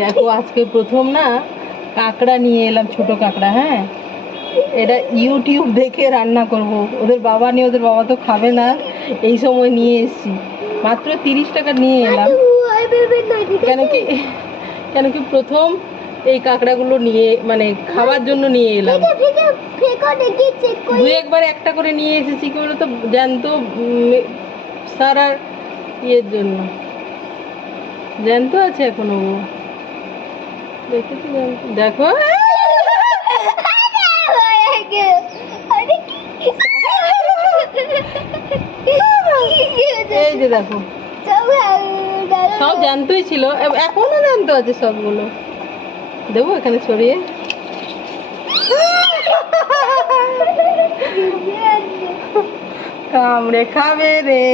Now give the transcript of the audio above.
দেখো আজকে প্রথম না কাঁকড়া নিয়ে এলাম, ছোট কাঁকড়া। হ্যাঁ, এটা ইউটিউব দেখে রান্না করব। ওদের বাবা নিয়ে, ওদের বাবা তো খাবে না, এই সময় নিয়ে এসেছি। মাত্র 30 টাকা নিয়ে এলাম। কেন কি কেন কি প্রথম এই কাঁকড়াগুলো নিয়ে মানে খাওয়ার জন্য নিয়ে এলাম। দু একবার একটা করে নিয়ে এসেছি, কি বলতো, জ্যান্ত সারা ইয়ের জন্য। জ্যান্ত আছে এখনো, ও দেখেছি জ্যান্ত। দেখো এই যে দেখো, সব জ্যান্তই ছিল, এখনো জ্যান্ত আছে সবগুলো। দেবো এখানে ছড়িয়ে। কামড়ে খাবে রে।